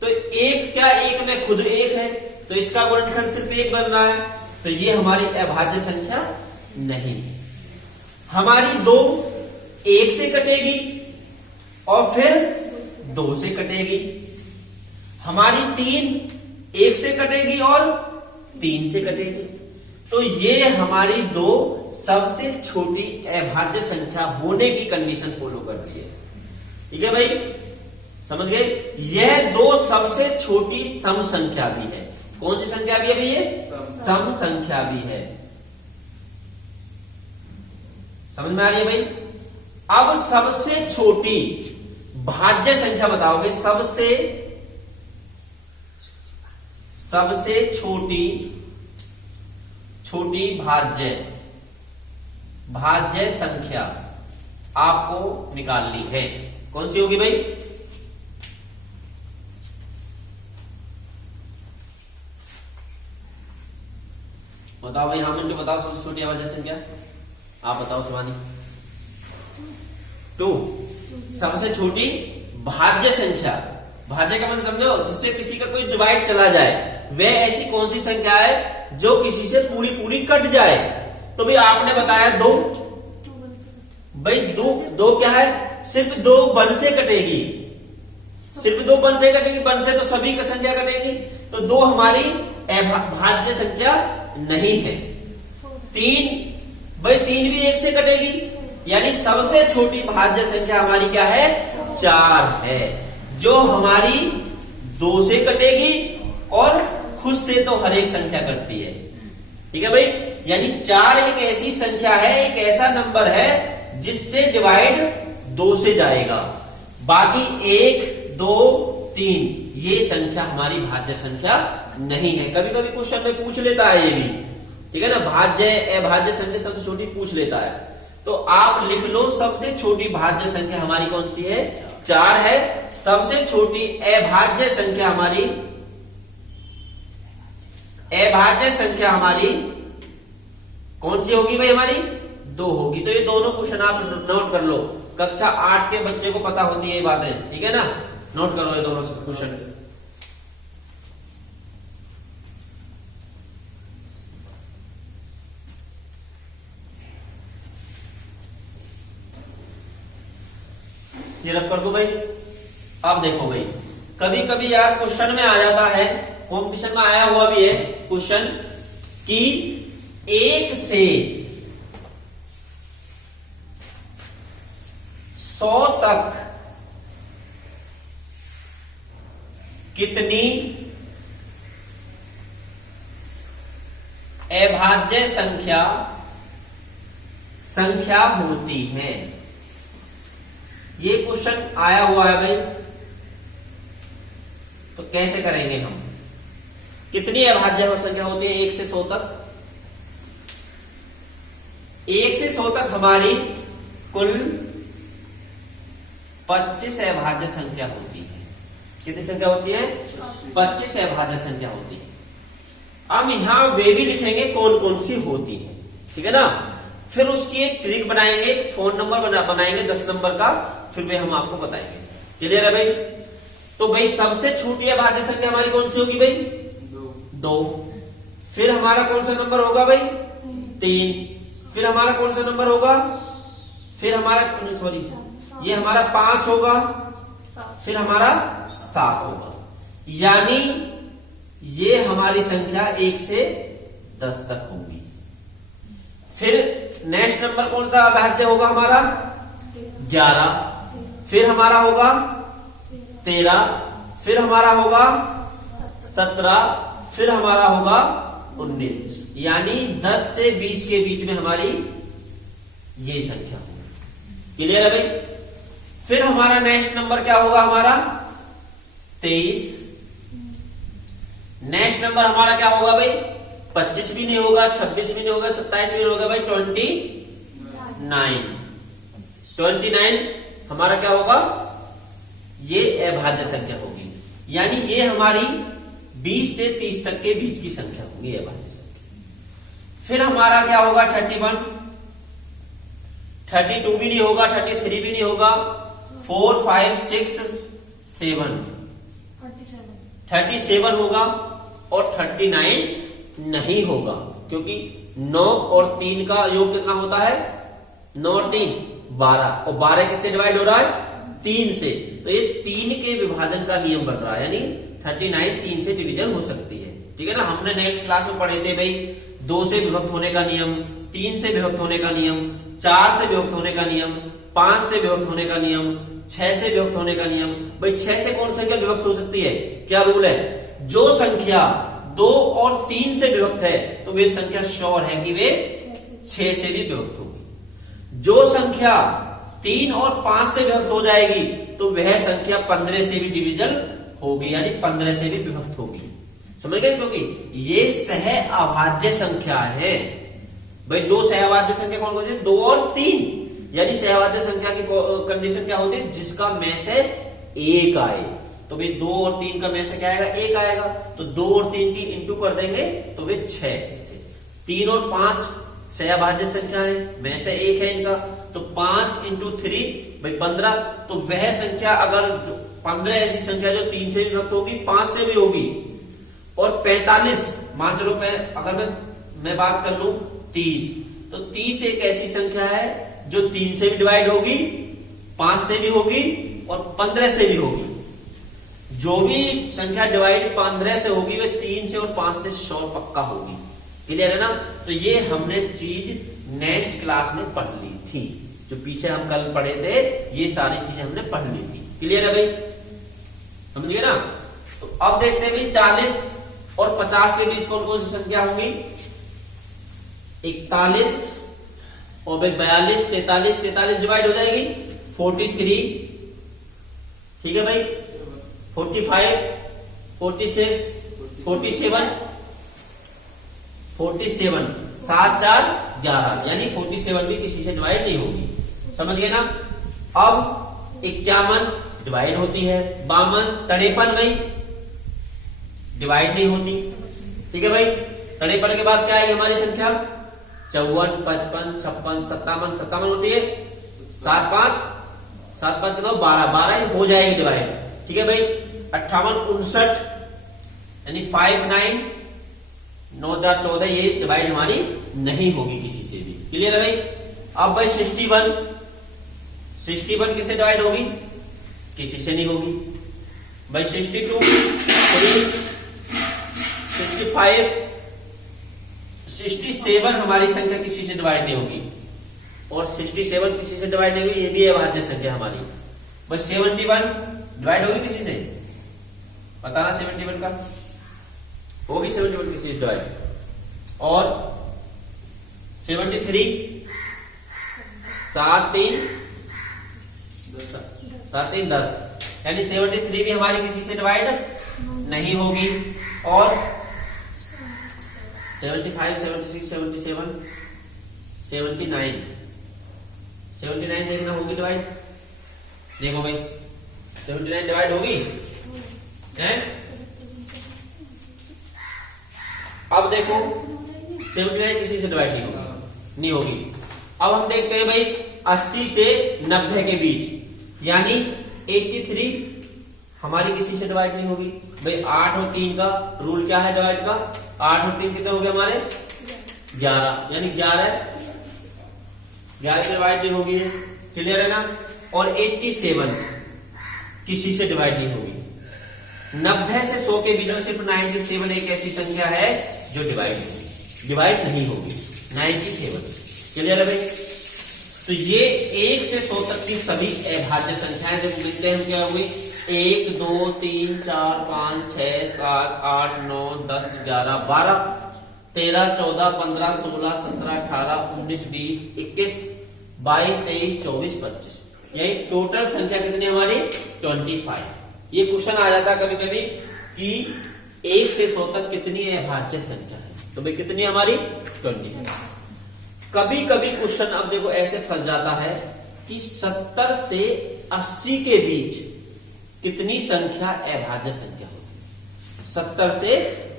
तो 1 क्या 1 में खुद 1 है, तो इसका गुणनखंड सिर्फ 1 बन रहा है, तो ये हमारी अभाज्य संख्या नहीं है। हमारी 2 1 से कटेगी और फिर 2 से कटेगी, हमारी 3 1 से कटेगी और 3 से कटेगी, तो ये हमारी 2 सबसे छोटी अभाज्य संख्या होने की कंडीशन फॉलो करती है, ठीक है भाई, समझ गए। यह 2 सबसे छोटी सम संख्या भी है, कौन सी संख्या भी है भाई, ये सम संख्या भी है, समझ में आ रही है भाई। अब सबसे छोटी भाज्य संख्या बताओगे, सबसे छोटी भाज्य संख्या आपको निकालनी है, कौन सी होगी भाई, बताओ भाई, हाँ मिनट बताओ, सबसे छोटी भाज्य संख्या आप बताओ शिवानी। 2 सबसे छोटी भाज्य संख्या, भाज्य का मतलब समझो, जिससे किसी का कोई डिवाइड चला जाए, वह ऐसी कौन सी संख्या है जो किसी से पूरी कट जाए, तो भाई आपने बताया 2, भाई 2 क्या है, सिर्फ 2 1 से कटेगी, सिर्फ 2 1 से कटेगी, 1 से तो सभी की संख्या कटेगी, तो 2 हमारी भाज्य संख्या नहीं है। 3 भाई 3 भी 1 से कटेगी, यानी सबसे छोटी भाज्य संख्या हमारी क्या है, 4 है, जो हमारी 2 से कटेगी और खुद से तो हर एक संख्या कटती है, ठीक है भाई। यानी 4 एक ऐसी संख्या है, एक ऐसा नंबर है जिससे डिवाइड 2 से जाएगा, बाकी 1 2 3 ये संख्या हमारी भाज्य संख्या नहीं है। कभी कभी क्वेश्चन में पूछ लेता है ये भी, ठीक है ना, भाज्य अभाज्य संख्या सबसे छोटी पूछ लेता है, तो आप लिख लो सबसे छोटी भाज्य संख्या हमारी कौन सी है, 4 है। सबसे छोटी अभाज्य संख्या हमारी कौन सी होगी भाई, हमारी 2 होगी। तो ये दोनों क्वेश्चन आप नोट कर लो, कक्षा 8 के बच्चे को पता होती है ये बातें, ठीक है ना। नोट करो ये दोनों क्वेश्चन। ये रब कर दो भाई। अब देखो भाई, कभी कभी यार क्वेश्चन में आ जाता है, कॉम्पिटिशन में आया हुआ भी है क्वेश्चन कि 1 से 100 तक कितनी अभाज्य संख्या होती है। ये क्वेश्चन आया हुआ है भाई, तो कैसे करेंगे हम, कितनी अभाज्य संख्या होती है 1 से 100 तक। 1 से 100 तक हमारी कुल 25 अभाज्य संख्या होती है। कितनी संख्या होती है? 25 अभाज्य संख्या होती है। अब यहां वे भी लिखेंगे कौन कौन सी होती है, ठीक है ना। फिर उसकी एक ट्रिक बनाएंगे, एक फोन नंबर बनाएंगे 10 नंबर का, फिर वे हम आपको बताएंगे। क्लियर है भाई। तो भाई सबसे छोटी अभाज्य संख्या हमारी कौन सी होगी भाई? 2। फिर हमारा कौन सा नंबर होगा भाई? 3। फिर हमारा कौन सा नंबर होगा? फिर हमारा सॉरी ये हमारा 5 होगा, फिर हमारा 7 होगा। यानी ये हमारी संख्या 1 से 10 तक होगी। फिर नेक्स्ट नंबर कौन सा अभाज्य होगा हमारा? 11। फिर हमारा होगा 13। फिर हमारा होगा 17। फिर हमारा होगा 19। यानी 10 से 20 के बीच में हमारी ये संख्या होगी। क्लियर है भाई। फिर हमारा नेक्स्ट नंबर क्या होगा हमारा? 23। नेक्स्ट नंबर हमारा क्या होगा भाई? 25 भी नहीं होगा, 26 भी नहीं होगा, 27 भी नहीं होगा भाई, 29 हमारा क्या होगा? ये अभाज्य संख्या होगी। यानी ये हमारी 20 से 30 तक के बीच की संख्या होगी अभाज्य संख्या। फिर हमारा क्या होगा? 31। 32 भी नहीं होगा, 33 भी नहीं होगा, 4 5 6 7 37 होगा और 39 नहीं होगा, क्योंकि 9 और 3 का योग कितना होता है? 9 और 3 12, और 12 किससे डिवाइड हो रहा है? 3 से। तो ये 3 के विभाजन का नियम बन रहा है, यानी 39 3 से डिवीजन हो सकती है, ठीक है ना। हमने नेक्स्ट क्लास में पढ़े थे भाई 2 से विभक्त होने का नियम, 3 से विभक्त होने का नियम, 4 से विभक्त होने का नियम, 5 से विभक्त होने का नियम, 6 से विभक्त होने का नियम। भाई 6 से कौन संख्या विभक्त हो सकती है? क्या रूल है? जो संख्या 2 और 3 से विभक्त है तो वे संख्या श्योर है कि वे 6 से भी विभक्त होगी। जो संख्या 3 और 5 से विभक्त हो जाएगी तो वह संख्या 15 से भी डिविजन होगी, यानी 15 से भी विभक्त होगी। समझ गए? क्योंकि ये सह अभाज्य संख्या है भाई। 2 सहअभाज्य संख्या कौन कौन सी? 2 और 3। यानी सहअभाज्य संख्या की कंडीशन क्या होती है? जिसका में से 1 आए। तो भाई 2 और 3 का में से क्या आएगा? 1 आएगा। तो 2 और 3 की इंटू कर देंगे तो वे 6 से। 3 और 5 सहअभाज्य संख्या है, में से 1 है इनका, तो 5 इंटू 3 भाई 15। तो वह संख्या अगर 15 ऐसी संख्या जो 3 से भी विभक्त होगी, 5 से भी होगी, और 45 मान चलो अगर मैं बात कर लूं 30, तो 30 एक ऐसी संख्या है जो 3 से भी डिवाइड होगी, 5 से भी होगी और 15 से भी होगी। जो भी संख्या डिवाइड 15 से होगी वे 3 से और 5 से 100 पक्का होगी। क्लियर है ना। तो ये हमने चीज नेक्स्ट क्लास में पढ़ ली थी, जो पीछे हम कल पढ़े थे ये सारी चीजें हमने पढ़ ली थी। क्लियर है भाई, समझिए ना। तो अब देखते हैं भाई 40 और 50 के बीच कौन कौन सी संख्या होंगी? 41 और भाई 42, 43, 43 डिवाइड हो जाएगी 43, ठीक है भाई, 45, 46, 47, 7 4 11, यानी 47 भी किसी से डिवाइड नहीं होगी। समझ गए ना। अब 51 डिवाइड होती है, 52, 53 भाई डिवाइड नहीं होती, ठीक है भाई। 53 के बाद क्या आएगी हमारी संख्या? 54, 55, 56, 57, 57 होती है 7 5 7 5 कितना 12 12 ही हो जाएगी डिवाइड। ठीक है भाई। 58 59 यानी 5 9 9 4 14 ये डिवाइड हमारी नहीं होगी किसी से भी। क्लियर है भाई। अब भाई 61 किससे डिवाइड होगी? किसी से नहीं होगी भाई। 62 3 65 67 हमारी संख्या किसी से डिवाइड नहीं होगी और 67 किसी से डिवाइड नहीं होगी, ये भी अभाज्य संख्या हमारी। बस 71 डिवाइड होगी किसी से? बताना 71 का होगी 71 किसी से डिवाइड। और 73 7 3 10 यानी 73 भी हमारी किसी से डिवाइड नहीं होगी। और 75 76 77 79 देखना होगी डिवाइड। देखो भाई 79 डिवाइड होगी हैं? अब देखो 79 किसी से डिवाइड नहीं होगी। अब हम देखते हैं भाई 80 से 90 के बीच यानी 83 हमारी किसी से डिवाइड नहीं होगी भाई। 8 और 3 का रूल क्या है डिवाइड का? 8 और 3 कितने हो गए हमारे? 11 यानी 11 से डिवाइड नहीं होगी। क्लियर है ना। और 87 किसी से डिवाइड नहीं होगी। 90 से 100 के बीच में सिर्फ 97 एक ऐसी संख्या है जो डिवाइड नहीं होगी 97। क्लियर है भाई। तो ये 1 से 100 तक की सभी अभाज्य संख्याएं जब मिलते हैं क्या हुई? 1 2 3 4 5 6 7 8 9 10 11 12 13 14 15 16 17 18 19 20 21 22 23 24 25 यही टोटल संख्या कितनी हमारी? 25। ये क्वेश्चन आ जाता कभी कभी कि 1 से 100 तक कितनी अभाज्य संख्या है, तो भाई कितनी हमारी? 25। कभी कभी क्वेश्चन अब देखो ऐसे फंस जाता है कि 70 से 80 के बीच कितनी संख्या अभाज्य संख्या होगी? 70 से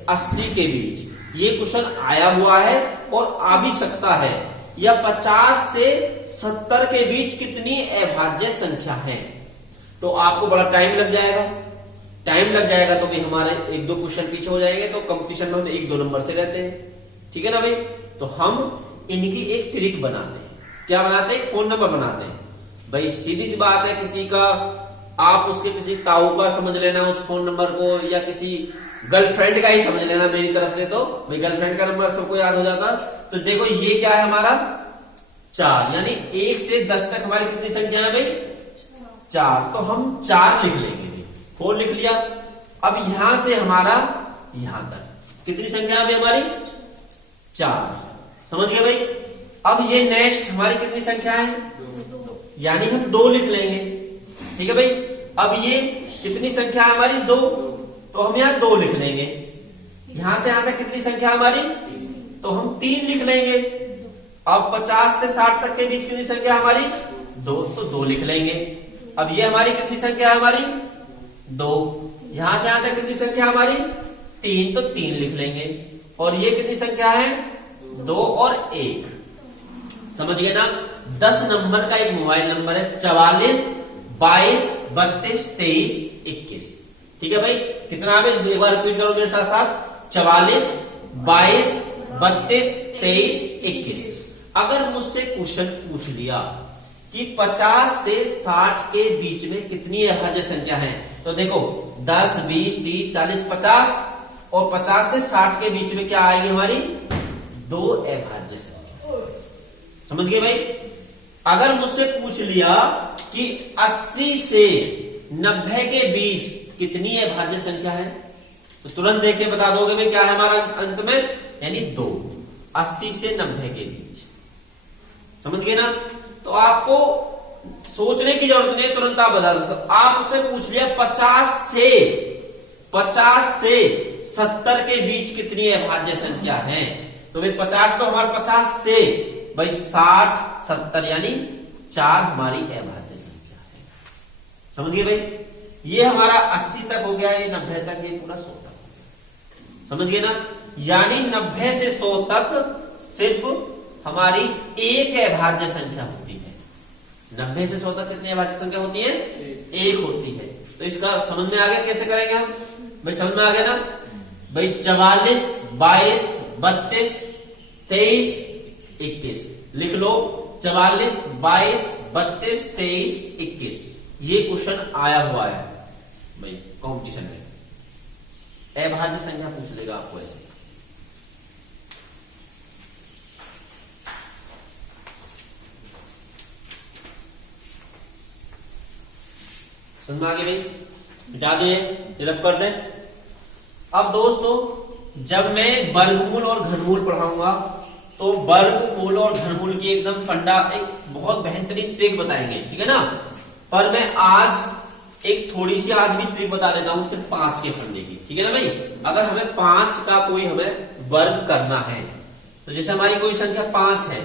80 के बीच ये क्वेश्चन आया हुआ है और आ भी सकता है। या 50 से 70 के बीच कितनी अभाज्य संख्या है? तो आपको बड़ा टाइम लग जाएगा तो भी हमारे 1-2 क्वेश्चन पीछे हो जाएंगे। तो कंपटीशन में हम 1-2 नंबर से रहते हैं। ठीक है ना भाई। तो हम इनकी एक ट्रिक बनाते हैं। क्या बनाते हैं? फोन नंबर बनाते हैं भाई। सीधी सी बात है, किसी का आप उसके किसी ताऊ का समझ लेना उस फोन नंबर को, या किसी गर्लफ्रेंड का ही समझ लेना मेरी तरफ से। तो भाई गर्लफ्रेंड का नंबर सबको याद हो जाता। तो देखो ये क्या है हमारा? 4 यानी 1 से 10 तक हमारी कितनी संख्या है भाई? 4। तो हम 4 लिख लेंगे भाई। 4 लिख लिया। अब यहां से हमारा यहां तक कितनी संख्या है हमारी? 4। समझ गए भाई। अब ये नेक्स्ट हमारी कितनी संख्या है? यानी हम 2 लिख लेंगे। ठीक है भाई। अब ये कितनी संख्या है हमारी? 2। तो हम यहां 2 लिख लेंगे। यहां से यहां तक कितनी संख्या हमारी? तो हम 3 लिख लेंगे। अब 50 से 60 तक के बीच कितनी संख्या हमारी? 2। तो 2 लिख लेंगे। अब ये हमारी कितनी संख्या है हमारी? 2। यहां से यहां तक कितनी संख्या हमारी? 3। तो 3 लिख लेंगे। और ये कितनी संख्या है? 2 और 1। समझ गए ना। 10 नंबर का एक मोबाइल नंबर है 44 22 32 23 21। ठीक है भाई। कितना है? एक बार रिपीट करो मेरे साथ साथ। 44 22 32 23 21। अगर मुझसे क्वेश्चन पूछ लिया कि 50 से 60 के बीच में कितनी अभाज्य संख्या है, तो देखो 10 20 30 40 50 और 50 से 60 के बीच में क्या आएगी हमारी? 2 अभाज्य संख्या। समझ गए भाई। अगर मुझसे पूछ लिया कि 80 से 90 के बीच कितनी अभाज्य संख्या है, तो तुरंत देख के बता दोगे भाई क्या है हमारा अंत में? यानी 2। 80 से 90 के बीच। समझ गए ना। तो आपको सोचने की जरूरत नहीं, तुरंत आप बता दो। आपसे पूछ लिया 50 से 70 के बीच कितनी अभाज्य संख्या है, तो भाई 50 तो हमारे 50 से भाई 60 70 यानी 4 हमारी अभाज्य संख्या है। समझ गए भाई। ये हमारा 80 तक हो गया, ये 90 तक, ये पूरा 100 तक हो गया। समझ गए ना। यानी 90 से 100 तक सिर्फ हमारी एक अभाज्य संख्या होती है। 90 से 100 तक कितनी अभाज्य संख्या होती है? एक होती है। तो इसका समझ में आ गया कैसे करेंगे हम? भाई समझ में आ गया ना भाई? 44, 22, 32, 23, 21 लिख लो। 44, 22, 32, 23, 21 ये क्वेश्चन आया हुआ है भाई कॉम्पिटिशन में। अभाज्य संख्या पूछ लेगा आपको ऐसे। समझ में आ गया भाई? मिटा दो ये रफ कर दे। अब दोस्तों जब मैं वर्गमूल और घनमूल पढ़ाऊंगा तो वर्गमूल और घनमूल की एकदम फंडा एक बहुत बेहतरीन ट्रिक बताएंगे, ठीक है ना? पर मैं आज एक थोड़ी सी आज भी ट्रिक बता देता हूं सिर्फ 5 के फंडे की, ठीक है ना भाई? अगर हमें 5 का कोई हमें वर्ग करना है तो जैसे हमारी कोई संख्या 5 है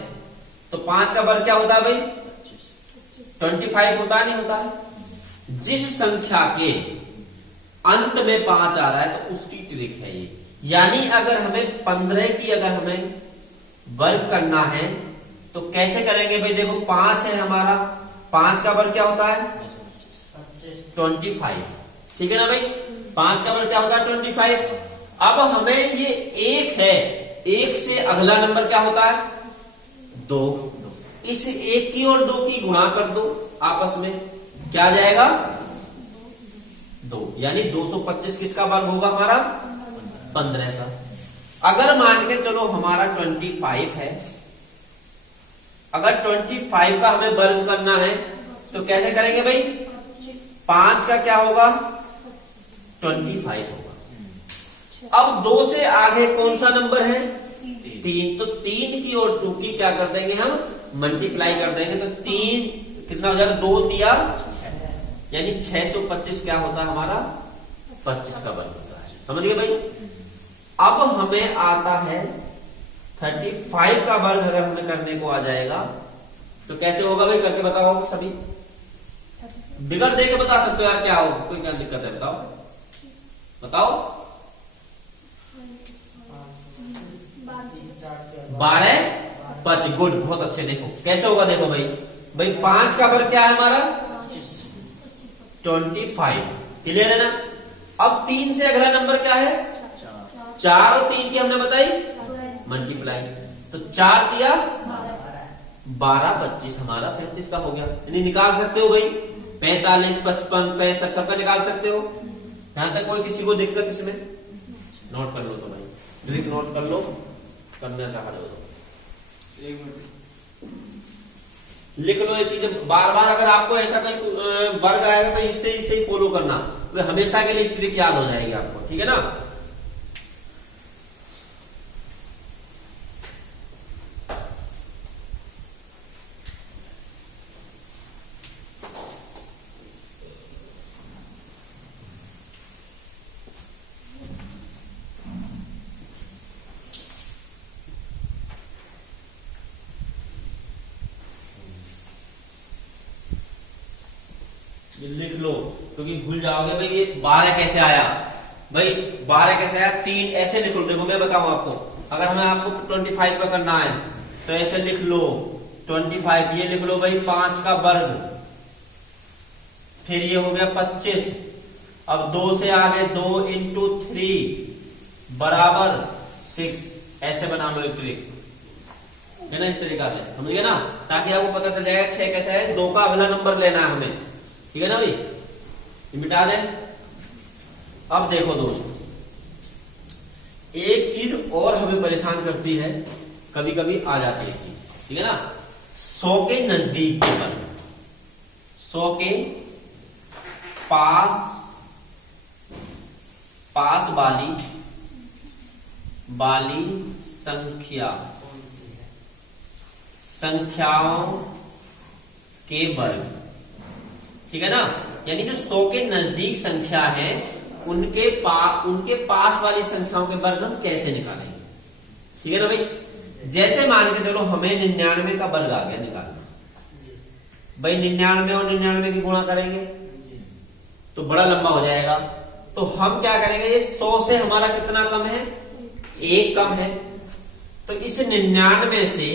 तो 5 का वर्ग क्या होता है भाई? 25 होता है, नहीं होता है? जिस संख्या के अंत में 5 आ रहा है तो उसकी ट्रिक है ये। यानी अगर हमें 15 की अगर हमें वर्ग करना है तो कैसे करेंगे भाई? देखो 5 है हमारा, 5 का वर्ग क्या होता है? 25, ठीक है ना भाई? 5 का वर्ग क्या होता है? 25। अब हमें ये 1 है, 1 से अगला नंबर क्या होता है? 2। इस 1 की और 2 की गुणा कर दो आपस में, क्या आ जाएगा? 2। यानी 225 किसका वर्ग होगा? हमारा 15 का। अगर मान के चलो हमारा 25 है, अगर 25 का हमें वर्ग करना है तो कैसे करेंगे भाई? 5 का क्या होगा? 25 होगा। अब 2 से आगे कौन सा नंबर है? 3। तो 3 की और 2 की क्या कर देंगे हम? मल्टीप्लाई कर देंगे। तो 3 कितना हो जाएगा? 2 दिया यानी 625 क्या होता है हमारा? 25 का वर्ग होता है। समझ गए भाई? अब हमें आता है 35 का वर्ग अगर हमें करने को आ जाएगा तो कैसे होगा भाई? करके बताओ सभी। बिगड़ दे के बता सकते हो यार, क्या हो? कोई क्या दिक्कत है? बताओ बताओ। 12, 5 गुड, बहुत अच्छे। देखो कैसे होगा? देखो भाई, भाई 5 का वर्ग क्या है हमारा? 25, क्लियर है ना? अब 3 से अगला नंबर क्या है? 4 और 3 की हमने बताई मल्टीप्लाई। तो 4 दिया 12, 25 हमारा 35 का हो गया। यानी निकाल सकते हो भाई 45, 55, 65 सबका निकाल सकते हो। यहां तक कोई किसी को दिक्कत इसमें? नोट कर लो तो भाई, ट्रिक नोट कर लो, करना चाह रहे हो तो 1 मिनट लिख लो ये चीजें। बार बार अगर आपको ऐसा कोई वर्ग आएगा तो इससे ही फॉलो करना, तो हमेशा के लिए ट्रिक याद हो जाएगी आपको, ठीक है ना? लिख लो क्योंकि भूल जाओगे भाई ये 12 कैसे आया। भाई 12 कैसे आया? 3 ऐसे लिख लो। देखो मैं बताऊं आपको, अगर हमें आपको 25 पे करना है तो ऐसे लिख लो 25, ये लिख लो भाई 5 का वर्ग, फिर ये हो गया 25। अब 2 से आगे 2 इंटू 3 बराबर 6, ऐसे बना लो एक ट्रिक, है ना? इस तरीका से समझ गए ना? ताकि आपको पता चल जाएगा 6 कैसा है। 2 का अगला नंबर लेना है हमें, ठीक है ना भाई? ये मिटा दें। अब देखो दोस्तों, एक चीज और हमें परेशान करती है, कभी कभी आ जाती है चीज, ठीक है ना? 100 के नजदीक के वर्ग, 100 के पास वाली संख्याओं के वर्ग, ठीक है ना? यानी जो 100 के नजदीक संख्या है उनके पास वाली संख्याओं के वर्ग हम कैसे निकालेंगे, ठीक है ना भाई? जैसे मान के चलो हमें 99 का वर्ग आ गया निकालना, भाई 99 और 99 की गुणा करेंगे तो बड़ा लंबा हो जाएगा। तो हम क्या करेंगे, ये 100 से हमारा कितना कम है? 1 कम है। तो इस 99 से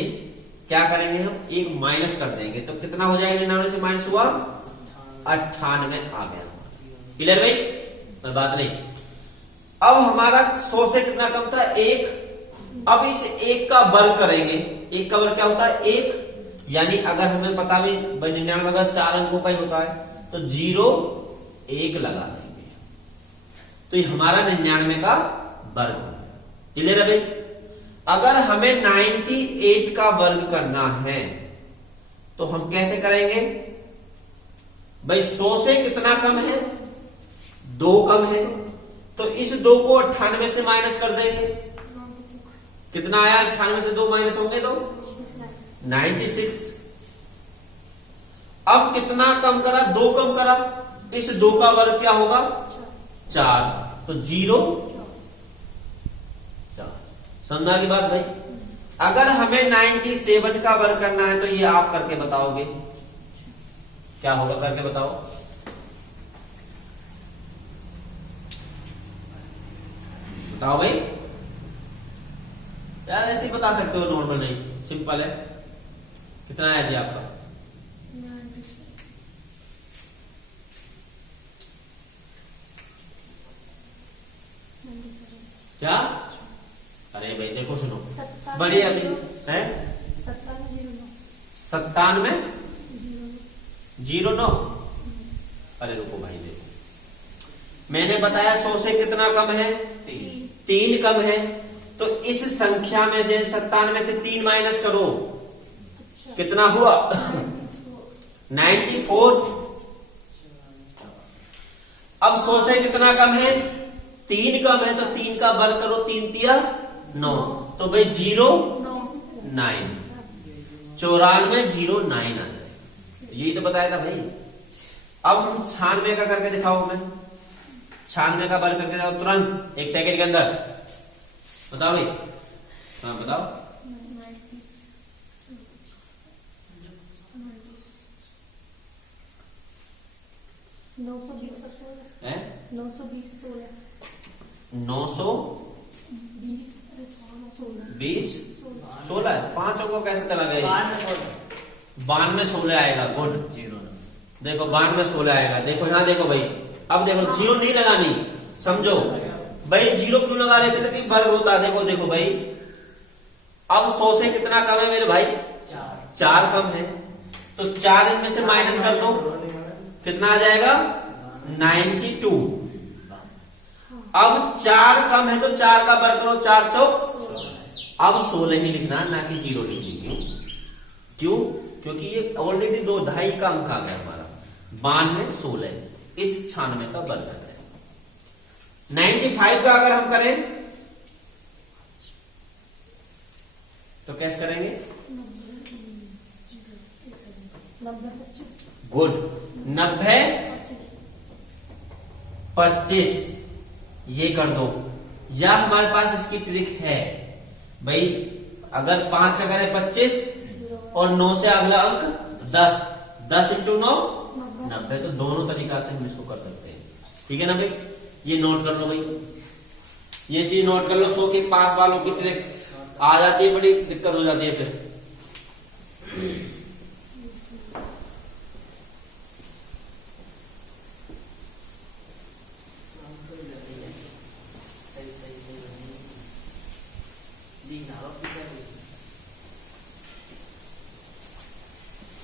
क्या करेंगे हम, एक माइनस कर देंगे तो कितना हो जाएगा, 99 से माइनस हुआ 98 आ गया। क्लियर भाई, कोई बात नहीं। अब हमारा 100 से कितना कम था, 1। अब इस 1 का वर्ग करेंगे। 1 का वर्ग क्या होता है, 1। यानी अगर हमें पता भी 99 अगर 4 अंकों का ही होता है तो 0 1 लगा देंगे तो ये हमारा 99 का वर्ग हो गया। क्लियर है भाई। अगर हमें 98 का वर्ग करना है तो हम कैसे करेंगे भाई, 100 से कितना कम है, 2 कम है, तो इस 2 को 98 से माइनस कर देंगे। कितना आया, 98 से 2 माइनस होंगे तो 96। अब कितना कम करा, 2 कम करा, इस 2 का वर्ग क्या होगा, 4, तो 0 4। समझा की बात भाई। अगर हमें 97 का वर्ग करना है तो ये आप करके बताओगे, क्या होगा करके बताओ। बताओ भाई, यार ऐसे ही बता सकते हो, नॉर्मल नहीं, सिंपल है। कितना आया जी आपका, क्या, अरे भाई देखो सुनो, बढ़िया है 97 09। अरे रुको भाई देखो, मैंने बताया 100 से कितना कम है, 3 कम है, तो इस संख्या में से 97 से 3 माइनस करो, कितना हुआ 94। अब 100 से कितना कम है, 3 कम है, तो 3 का वर्ग करो, 3 तिया 9, तो भाई 0 9, 94 09 आ जाए। यही तो बताया था भाई। अब हम 96 का करके दिखाओ हमें, 96 का वर्ग करके जाओ तुरंत 1 सेकंड के अंदर। बताओ भाई, हाँ बताओ। 920 16, 5 अंकों कैसे चला गया, 92 16 आएगा। गुड, 0 देखो 92 16 आएगा। देखो यहाँ देखो भाई, अब देखो 0 नहीं लगानी, समझो भाई 0 क्यों लगा लेते थे कि वर्ग होता। देखो देखो भाई, अब 100 से कितना कम है मेरे भाई, 4 कम है, तो 4 इनमें से माइनस कर दो, कितना आ जाएगा 92। अब 4 कम है तो 4 का वर्ग करो, 4 चौक, अब 16 ही लिखना ना कि 0 लिखनी। क्यों, क्योंकि ये ऑलरेडी 2 2.5 का अंक आ गया हमारा, 92 16, इस 96 का वर्ग है। 95 का अगर हम करें तो कैसे करेंगे, गुड, 90 25 ये कर दो। या हमारे पास इसकी ट्रिक है भाई, अगर 5 का करें 25 और 9 से अगला अंक 10, 10 इंटू 9 90, तो दोनों तरीका से हम इसको कर सकते हैं। ठीक है ना भाई, ये नोट कर लो भाई, ये चीज नोट कर लो। 100 के पास वालों की ट्रिक आ जाती है, बड़ी दिक्कत हो जाती है फिर।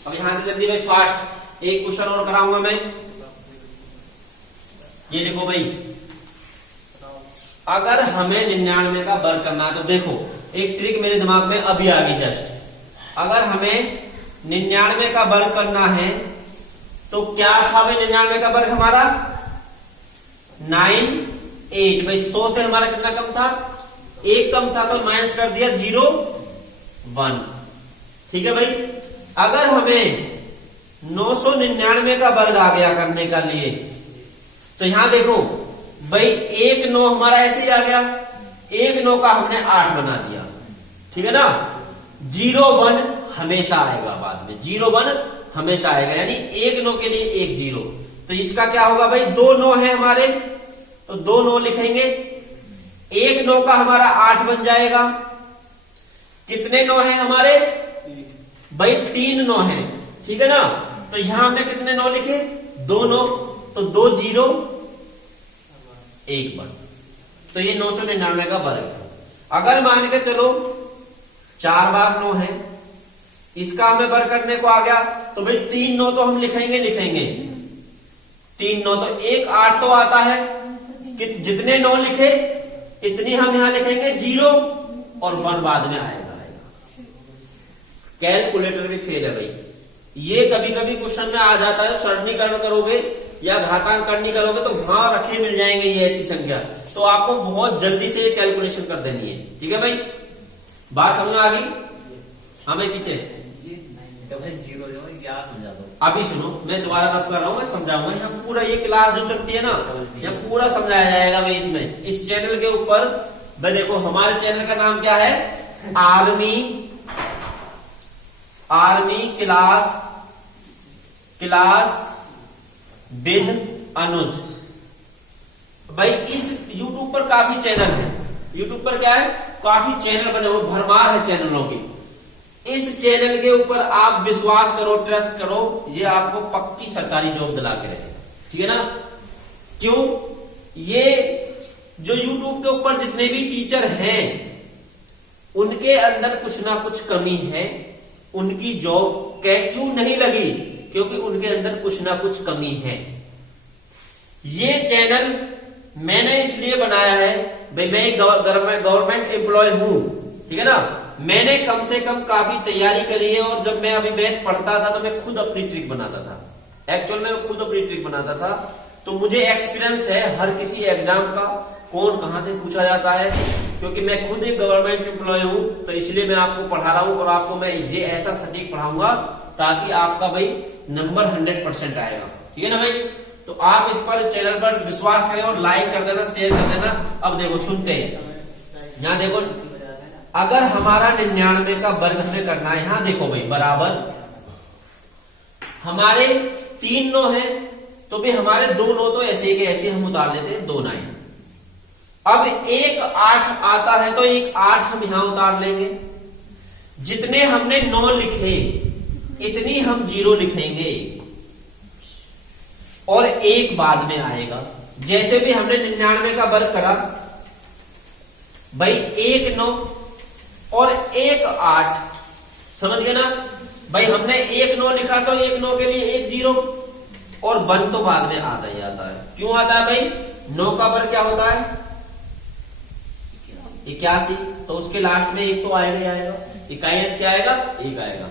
अब यहां से जल्दी भाई फास्ट एक क्वेश्चन और कराऊंगा मैं। ये देखो भाई, अगर हमें 99 का वर्ग करना है तो देखो एक ट्रिक मेरे दिमाग में अभी आ गई जस्ट। अगर हमें 99 का वर्ग करना है तो क्या था भाई, 99 का वर्ग हमारा 98। भाई 100 से हमारा कितना कम था, 1 कम था, तो माइनस कर दिया 0 1। ठीक है भाई, अगर हमें 999 का वर्ग आ गया करने का लिए, तो यहां देखो भाई 1 9 हमारा ऐसे ही आ गया, 1 9 का हमने 8 बना दिया। ठीक है ना, 0 1 हमेशा आएगा बाद में, 0 1 हमेशा आएगा, यानी 1 9 के लिए 1 0। तो इसका क्या होगा भाई, 2 9 है हमारे, तो 2 9 लिखेंगे, 1 9 का हमारा 8 बन जाएगा। कितने 9 है हमारे, भाई 3 9 है, ठीक है ना। तो यहां हमने कितने 9 लिखे, 2 9, तो 2 0 1 1। तो ये 999 का वर्ग है। अगर मान के चलो 4 बार 9 है, इसका हमें वर्ग करने को आ गया, तो भाई 3 9 तो हम लिखेंगे 3 9 तो 1 8 तो आता है कि जितने 9 लिखे इतनी हम यहां लिखेंगे 0 और 1 बाद में आएगा। कैलकुलेटर भी फेल है भाई। ये कभी कभी क्वेश्चन में आ जाता है, सरलीकरण करोगे या घातांकरण करोगे तो वहां रखे मिल जाएंगे ये ऐसी संख्या, तो आपको बहुत जल्दी से ये कैलकुलेशन कर देनी है, ठीक है भाई। बात समझ में आ गई? हाँ भाई पीछे जीरो क्या समझा दो। अभी सुनो, मैं दोबारा रफ कर रहा हूं, मैं समझाऊंगा। यहाँ पूरा ये क्लास जो चलती है ना, यहाँ पूरा समझाया जाएगा भाई इसमें, इस चैनल के ऊपर। भाई देखो हमारे चैनल का नाम क्या है, आर्मी क्लास विद अनुज। भाई इस YouTube पर काफी चैनल है, YouTube पर क्या है, काफी चैनल बने हुए, भरमार है चैनलों की। इस चैनल के ऊपर आप विश्वास करो, ट्रस्ट करो, ये आपको पक्की सरकारी जॉब दिला के रहेगा, ठीक है ना। क्यों? ये जो YouTube के ऊपर जितने भी टीचर हैं उनके अंदर कुछ ना कुछ कमी है, उनकी जॉब क्यों नहीं लगी, क्योंकि उनके अंदर कुछ ना कुछ कमी है। ये चैनल मैंने इसलिए बनाया है, भाई मैं गवर्नमेंट एम्प्लॉय हूं, ठीक है ना। मैंने कम से कम काफी तैयारी करी है, और जब मैं अभी मैथ पढ़ता था तो मैं खुद अपनी ट्रिक बनाता था। एक्चुअल में मैं खुद अपनी ट्रिक बनाता था, तो मुझे एक्सपीरियंस है हर किसी एग्जाम का, कौन कहां से पूछा जाता है, क्योंकि मैं खुद एक गवर्नमेंट एम्प्लॉय हूं, तो इसलिए मैं आपको पढ़ा रहा हूं, और आपको मैं ये ऐसा सटीक पढ़ाऊंगा ताकि आपका भाई नंबर 100% आएगा, ठीक है ना भाई। तो आप इस पर चैनल पर विश्वास करें और लाइक कर देना, शेयर कर देना। अब देखो सुनते हैं, यहां देखो, अगर हमारा 99 का वर्ग हमें करना है, यहां देखो भाई बराबर हमारे 3 9 है, तो भाई हमारे 2 9 तो ऐसे के ऐसे हम उतार लेते हैं, 2 9। अब 1 8 आता है तो 1 8 हम यहां उतार लेंगे। जितने हमने 9 लिखे इतनी हम 0 लिखेंगे, और 1 बाद में आएगा। जैसे भी हमने 99 का वर्ग करा भाई, 1 9 और 1 8, समझ गए ना भाई। हमने 1 9 लिखा तो 1 9 के लिए 1 0, और 1 तो बाद में आता ही आता है। क्यों आता है भाई? 9 का वर्ग क्या होता है, 81, तो उसके लास्ट में 1 तो आएगा ही आएगा। इकाई अंक क्या आएगा, 1 आएगा।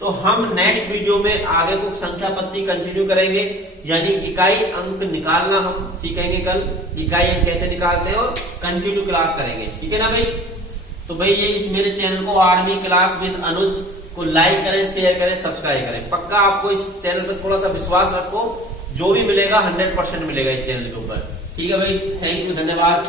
तो हम नेक्स्ट वीडियो में आगे को संख्या पत्ती कंटिन्यू करेंगे, यानी इकाई अंक निकालना हम सीखेंगे कल, इकाई अंक कैसे निकालते हैं, और कंटिन्यू क्लास करेंगे, ठीक है ना भाई। तो भाई ये इस मेरे चैनल को आर्मी क्लास विद अनुज को लाइक करें, शेयर करें, सब्सक्राइब करें। पक्का आपको इस चैनल पर थोड़ा सा विश्वास रखो, जो भी मिलेगा 100% मिलेगा इस चैनल के ऊपर, ठीक है भाई। थैंक यू, धन्यवाद।